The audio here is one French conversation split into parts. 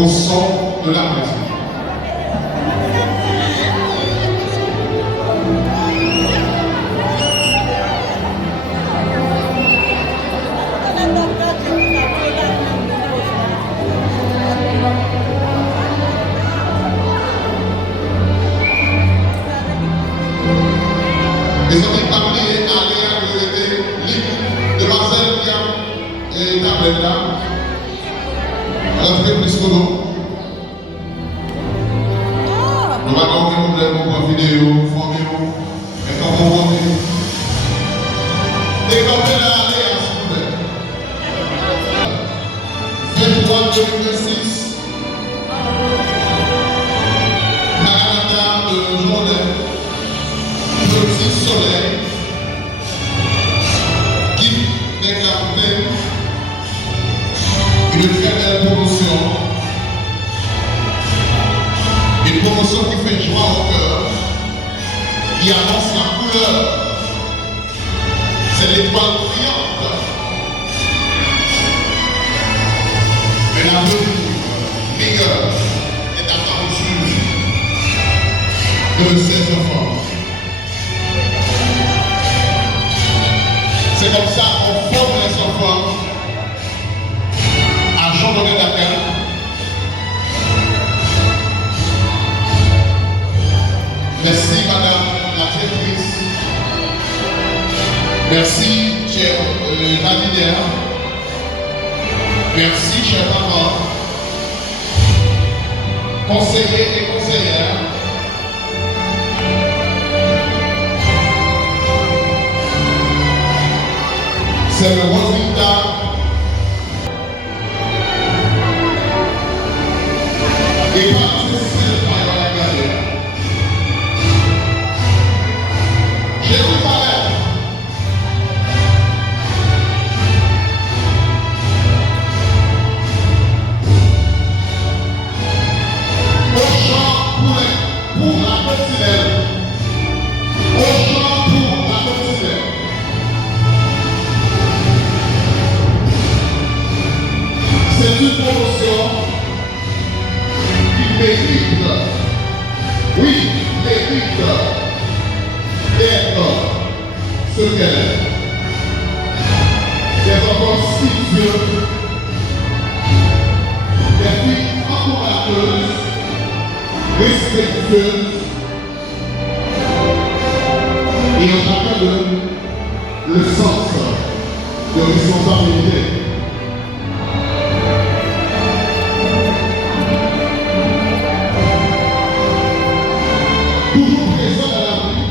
au son de la musique. Les amis parlés à Léa de demoiselle qui a tablette là. Elle a fait plus que nous. Nous avons aucun problème pour la vidéo, formez-vous, et quand vous montez. Décomptez la Léa, s'il vous plaît. 23 2026. Maranatha de journée. Petit soleil qui déclare une très belle promotion, une promotion qui fait joie au cœur, qui annonce la couleur, c'est l'étoile brillante. Mais la meilleure est attendue de ses enfants. C'est comme ça qu'on forme les enfants à Jean-René Dakar. Merci Madame la directrice. Merci chère Nadine. Merci chers parents, conseillers et conseillères. C'est le résultat et pas difficile par la regarder. Jérusalem. Au chant pour la Coccinelle. Au chant pour la Coccinelle. C'est une promotion qui mérite, oui, mérite d'être ce qu'elle est. Des enfants spiritueux, des filles encourageuses, respectueuses, et en chacun d'eux le sens de responsabilité. Toujours présent dans la vie,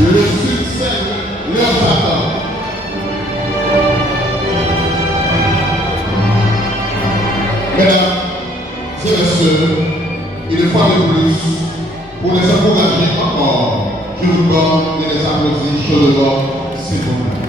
le succès leur attend. Mesdames et messieurs, une fois de plus, pour les encourager encore, je vous donne et les applaudis chaudement, s'il vous plaît.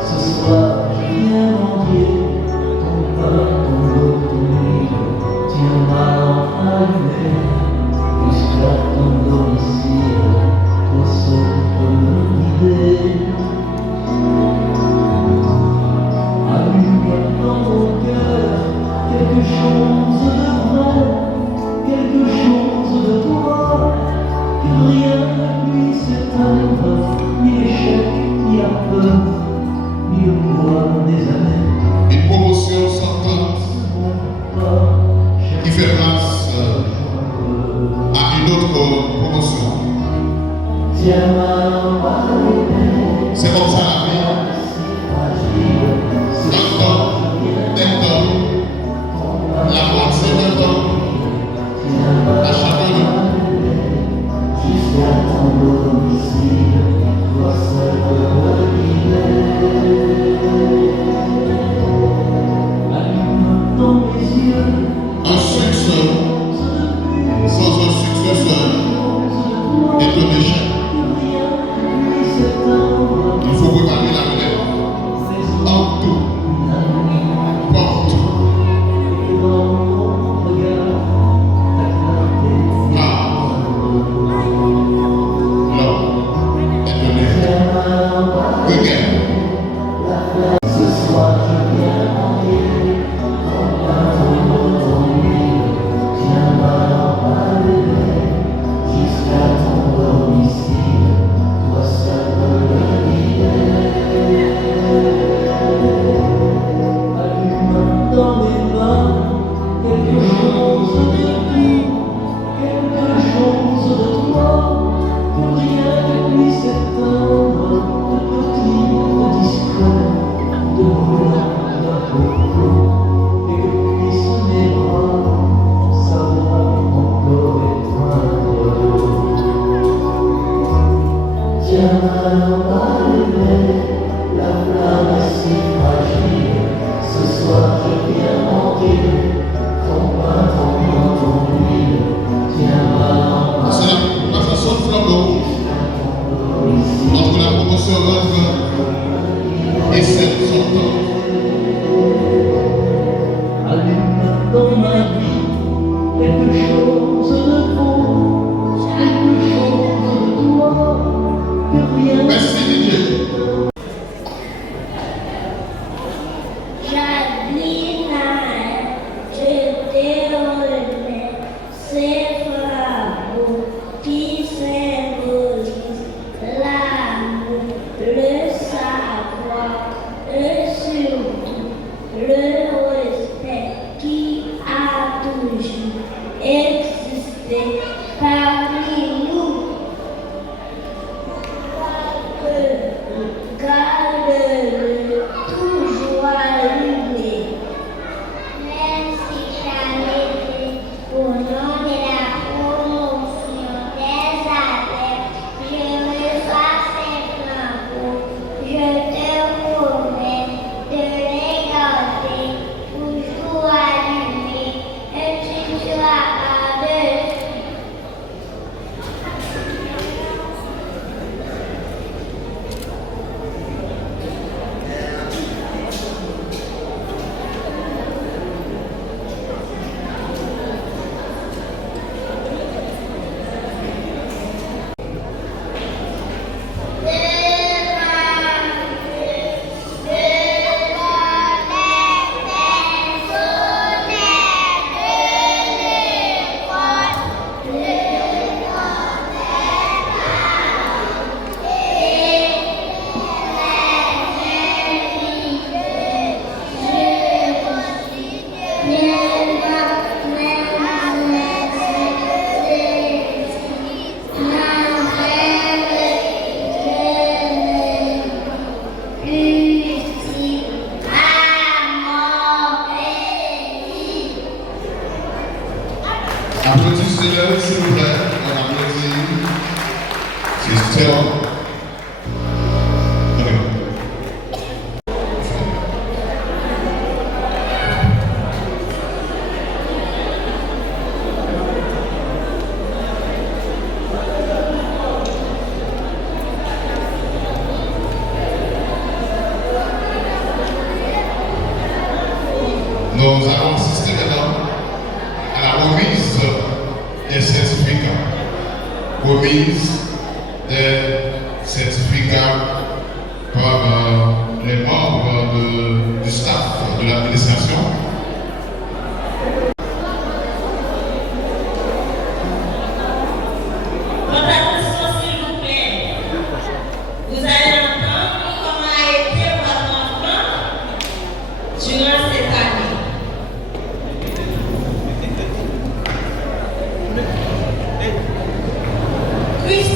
Ce soir, je viens mendier ton pain, ton eau, ton huile. Tiens ma allumé jusqu'à ton domicile, toi seul peux me guider. beaucoup et que puisse mes bras savoir encore étreindre. Tiens ma lampe allumée, la flamme est si fragile. Ce soir je viens mentir, ton pain, ton eau, ton huile. Tiens ma lampe C'est la façon de flambeau. Lorsque la promotion rentre et celle sortant. allume dans ma vie quelque chose de beau, quelque chose de toi que rien Merci Didier. Jadina, je te remets ces flambeaux qui symbolisent l'amour, le savoir et surtout le respect qui a toujours existé parmi nous. Garde-le toujours allumé. Même si jamais au nom de la promotion des adeptes, je reçois ces flambeaux, je te promets de les garder toujours allumés et tu seras par-dessus. Applaudissez-le, s'il vous plaît. On applaudit. C'est Théo. Nous allons assister maintenant à la remise des certificats. Remise des certificats par les membres du staff de l'administration. Votre attention, s'il vous plaît. Vous allez entendre comment a été votre enfant durant cette année. Christ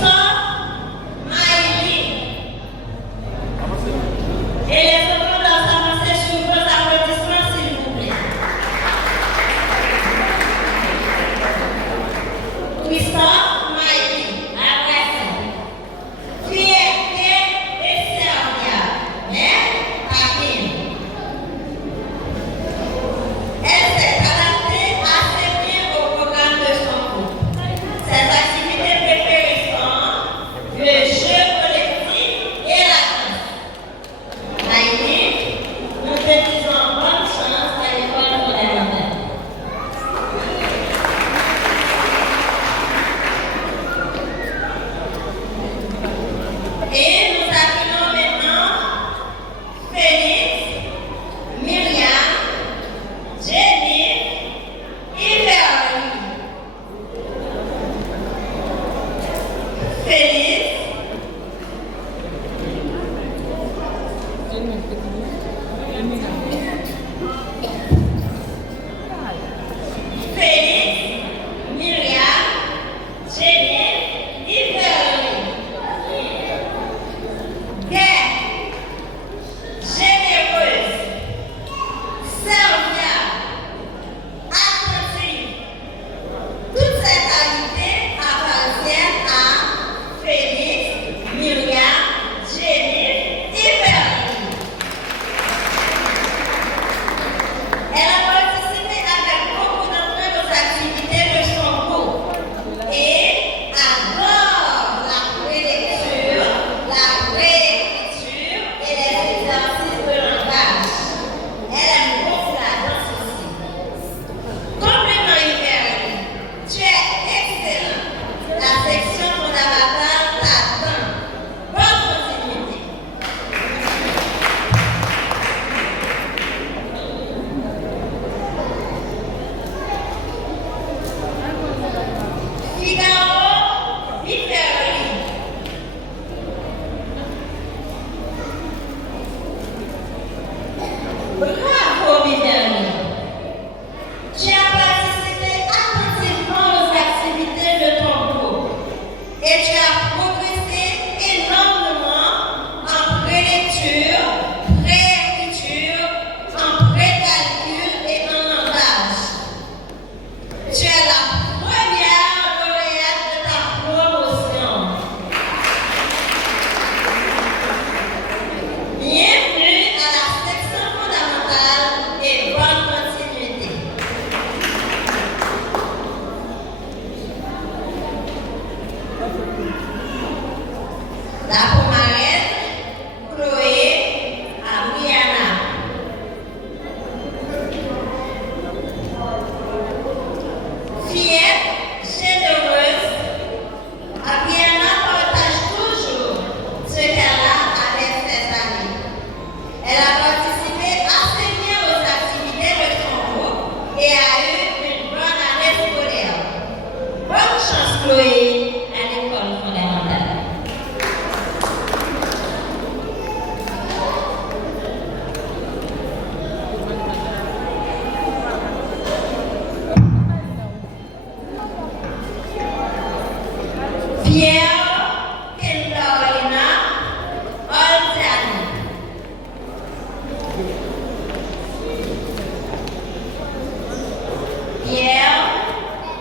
Pierre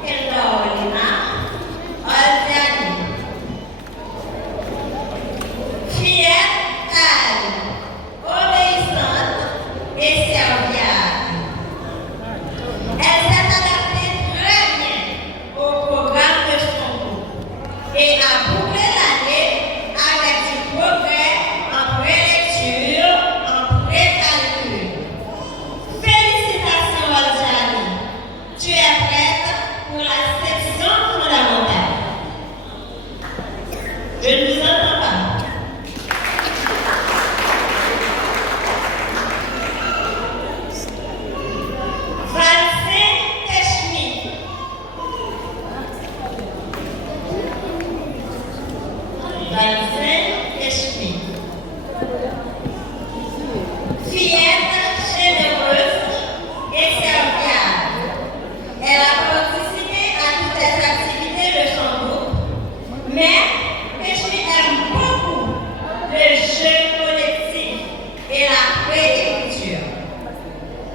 Kendorina Oldiani. Fillette calme, obéissante et serviable. Elle s'est adaptée très bien au programme de son groupe et a bouclé l'année avec du progrès en prélecture, en précalcul. Félicitations Oldiani, tu es prête pour la section fondamentale. Je ne vous entends pas. Valsin Keshmi. Valsin Keshmi. Fillette généreuse et serviable. Elle a participé à toutes les activités de son groupe, mais Keshmi aime beaucoup le jeu collectif et la préécriture.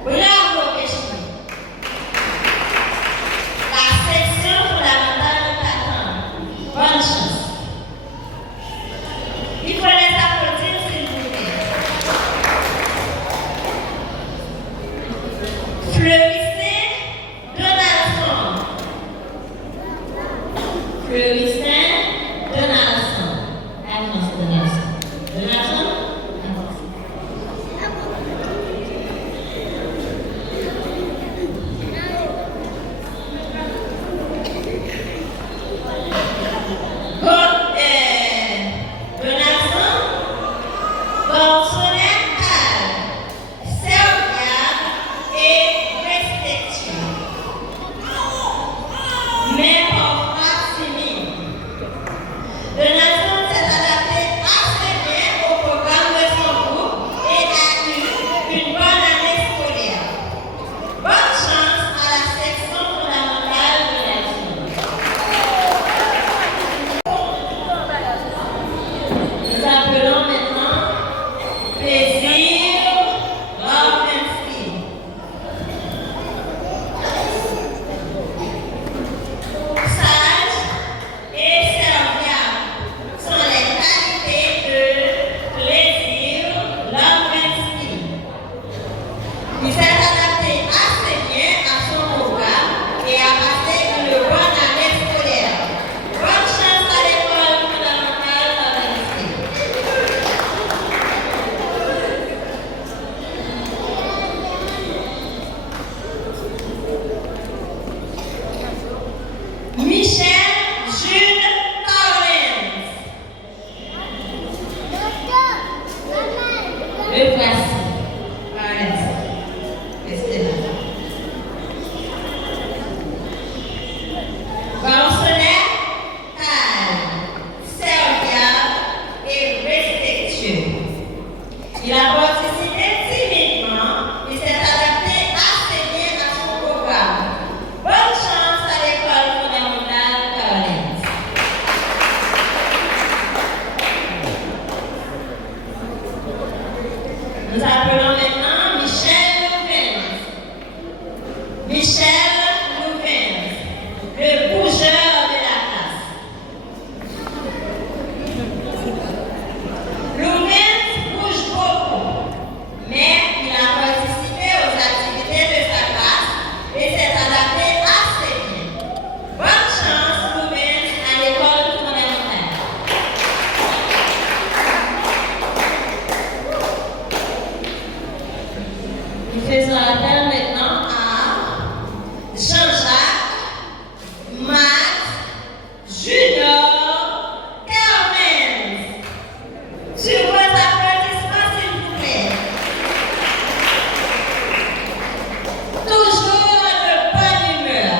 Bravo Keshmi. La section fondamentale t'attend. Bonne chance. Il faut les applaudir s'il vous plaît. Fleurissin Donaldson. Fleurissin Donaldson. Avance Donaldson. Donaldson, avance. Donaldson, garçonnette calme, serviable et respectueux, mais parfois timide. Donaldson s'est adapté assez bien au programme de son groupe et a eu une bonne année scolaire. Bonne chance à la section fondamentale de Donaldson. Nous appelons maintenant Plaisir Ravinsky. Sage et serviable sont les qualités de Plaisir Ravinsky. Il s'est adapté assez bien à son programme et a passé une bonne année scolaire. Bonne chance à l'école fondamentale Ravinsky. Michel Jules Collins. Le voici. Collins. Restez là. Garçonnette calme, serviable et respectueux. Il a participé timidement et s'est adapté assez bien à son programme. Bonne chance à l'école fondamentale Collins. Nous appelons maintenant Michel Louvens. Michel Louvens, le bougeur de la classe. Louvens bouge beaucoup, mais il a participé aux activités de sa classe et s'est adapté assez bien. Bonne chance, Louvens, à l'école fondamentale. Nous faisons appel maintenant à Jean-Jacques Max Junior Carmens. Sur vos applaudissements, s'il vous plaît. Toujours de bonne humeur.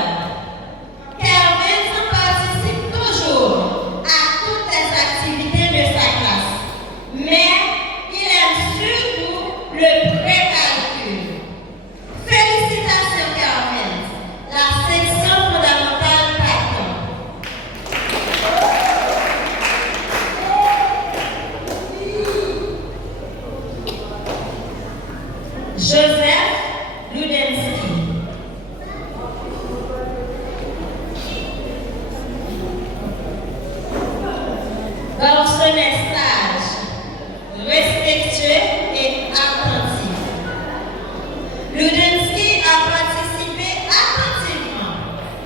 Carmens participe toujours à toutes les activités de sa classe, mais il aime surtout le précalcul. Félicitations Carmens. La Joseph Ludensky. Garçonnet sage, respectueux et attentif. Ludensky a participé attentivement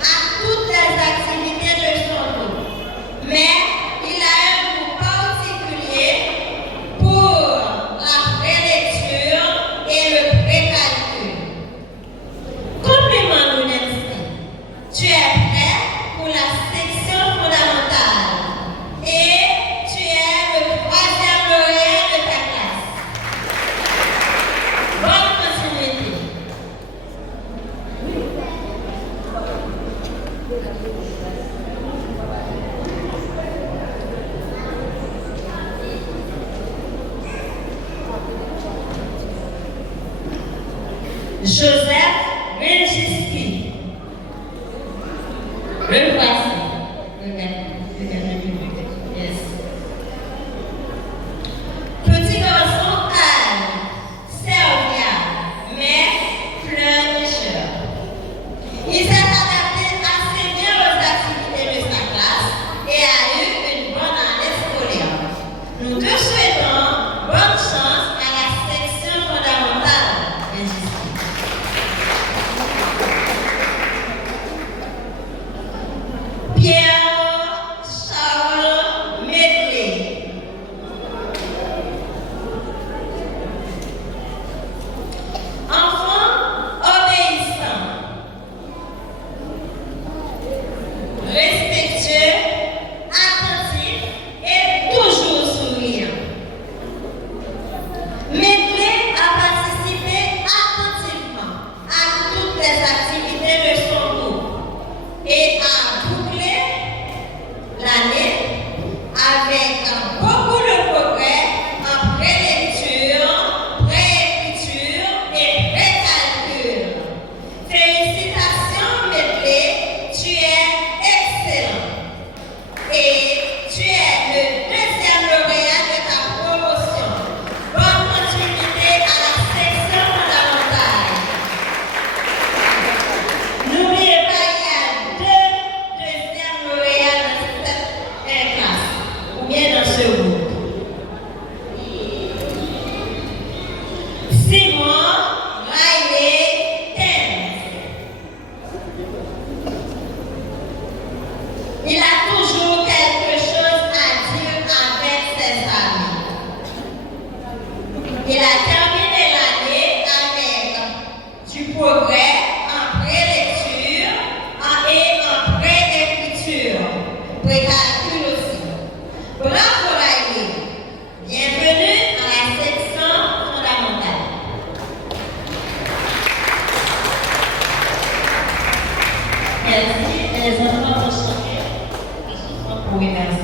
à toutes les activités de son groupe, mais il a un goût particulier pour la prélecture et le précalcul. Compliment Ludensky, tu es prêt pour la section fondamentale et tu es le 3e lauréat de ta classe. Bonne continuité. Joseph Benjiski. Le voici. Yes. Petit garçon calme, serviable, mais pleurnicheur. Il s'est adapté assez bien aux activités de sa classe et a eu une bonne année scolaire. Nous te souhaitons bonne chance à la section fondamentale. Pierre Charles Medley. Enfant obéissant, respectueux, attentif et toujours souriant. Medley a participé attentivement à toutes les activités de son groupe et a bouclé l'année avec beaucoup de progrès en prélecture, préécriture et précalcul. Félicitations Medley, tu es excellent et tu es le 2e lauréat de ta promotion. Bonne continuité à la section fondamentale. N'oubliez pas, il y a 2 2e lauréats dans cette classe, ou bien dans ce groupe. Simon Riley Thames. Il a toujours quelque chose à dire avec ses amis. Il a terminé l'année avec du progrès en prélecture et en préécriture, précalcul aussi. Bravo Riley, bienvenue à la section fondamentale. Merci, les enfants vont chanter la chanson pour remercier.